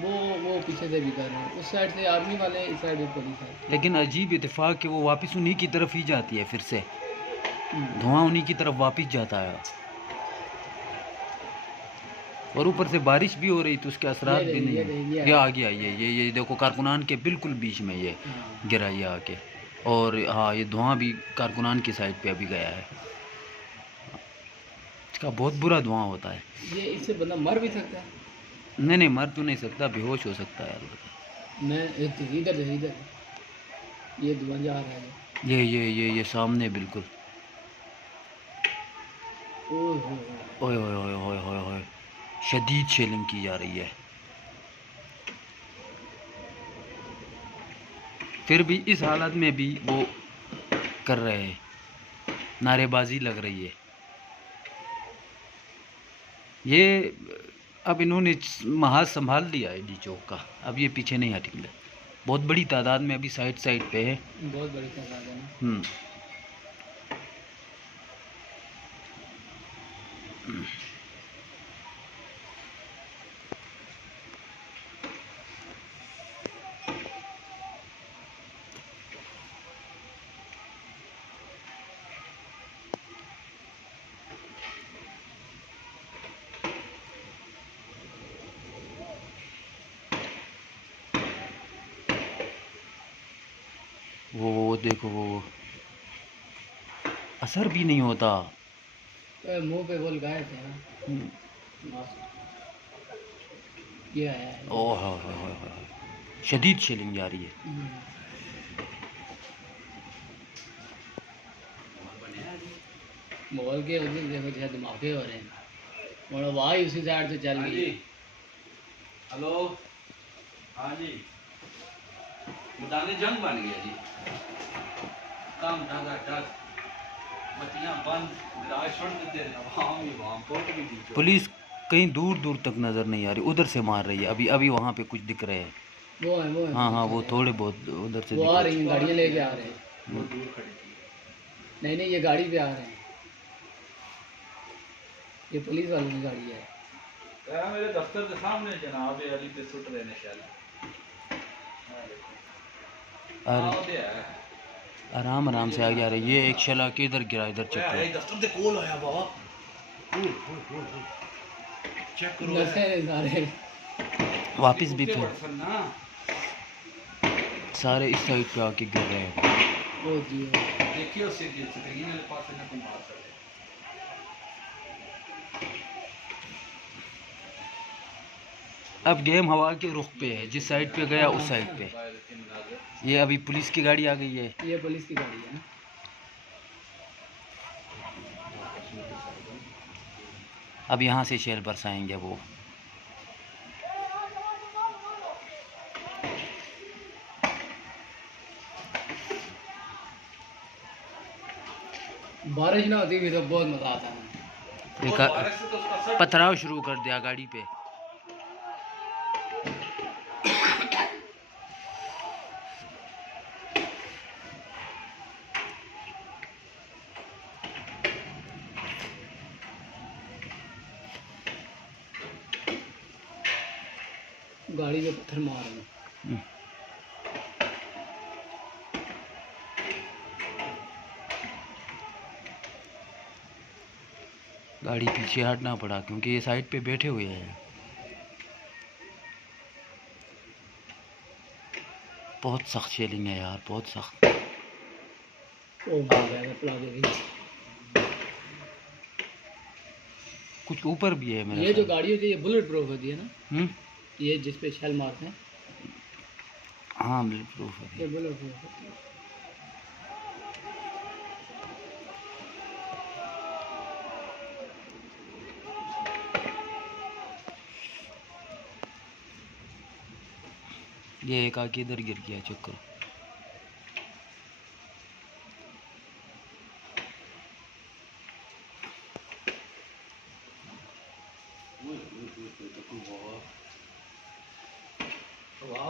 वो पीछे से भी कर रहे हैं, उस साइड से आर्मी वाले, इस साइड में पुलिस है। लेकिन अजीब इत्तेफाक कि वो वापस उन्हीं की तरफ ही जाती है, फिर से धुआं उन्हीं की तरफ वापस जाता है। और ऊपर से बारिश भी हो रही तो उसके असरात भी नहीं है। ये आ गया, ये देखो कारकुनान के बिल्कुल बीच में ये गिरा ये आके। और हाँ, ये धुआं भी कारकुनान की साइड पे अभी गया है। इसका बहुत बुरा धुआं होता है। ये इससे बंदा मर भी सकता है। नहीं मर तो नहीं सकता, बेहोश हो सकता है यार। मैं इधर ये धुआं जा रहा है। ये सामने बिल्कुल। ओए ओए ओए ओए ओए ओए ओए, शदीद शेलिंग की जा रही है। फिर भी इस हालत में भी वो कर रहे हैं, नारेबाजी लग रही है। ये अब इन्होंने महाज संभाल लिया है डी चौक का, अब ये पीछे नहीं हटेंगे। बहुत बड़ी तादाद में अभी साइड पे है। बहुत बड़ी तादाद है ना। वो देखो, वो असर भी नहीं होता। मुंह पे वो लगाए थे ना। ये आया है। ओह शदीद शेलिंग जा रही है। माहौल के वजह से देखो जैसे धमाके हो रहे हैं और आवाज़ उसी साइड से चल रही है। हेलो, हाँ जी, मैदान जंग बन गया जी। काम ढागा ढाग, बत्तियां बंद, गिराज छोड़ देते हैं, वहाँ पुलिस कहीं दूर दूर तक नज़र नहीं आ रही, उधर से मार रही है। अभी वहाँ पे कुछ दिख रहे हैं। वो है हाँ, वो थोड़े बहुत उधर से वो दिख आ रहे रही हैं, गाड़ियाँ लेके आ रहे हैं। वो दूर खड़ी थी। नहीं ये गाड़ी पे आ रहे हैं, ये पुलिस वालों की गाड़ी है। मेरे दफ्तर के सामने जनाब अली पे सुट रहे नशाला। आराम आराम से आगे आ रही है। ये एक शला के इधर गिरा, इधर चेक करो। दफ्तर से कॉल आया बाबा, चेक करो सारे वापस भी फिर सारे इस साइड पे आके गिर रहे हैं। देखिए उससे गिर सकेंगे, मेरे पास ना कोई मार सके। अब गेम हवा के रुख पे है, जिस साइड पे गया उस साइड पे। ये अभी पुलिस की गाड़ी आ गई है। ये पुलिस की गाड़ी है ना। अब यहाँ से शेल बरसाएंगे वो। बारिश ना होती भी तो बहुत मजा आता है। एक पथराव शुरू कर दिया गाड़ी पे। गाड़ी पे पत्थर मार रहे हैं। गाड़ी पीछे हटना पड़ा क्योंकि ये साइड पे बैठे हुए हैं। बहुत सख्त शेलिंग है यार, बहुत सख्त। कुछ ऊपर भी है मेरा। ये जो गाड़ी होती है ये बुलेट प्रूफ होती है ना। ये जिस पे शेल मारते हैं। हाँ बुलेट प्रूफ होती है। ये बुलेट प्रूफ होती है। ये एक आके इधर गिर गया, चेक करो। वाह,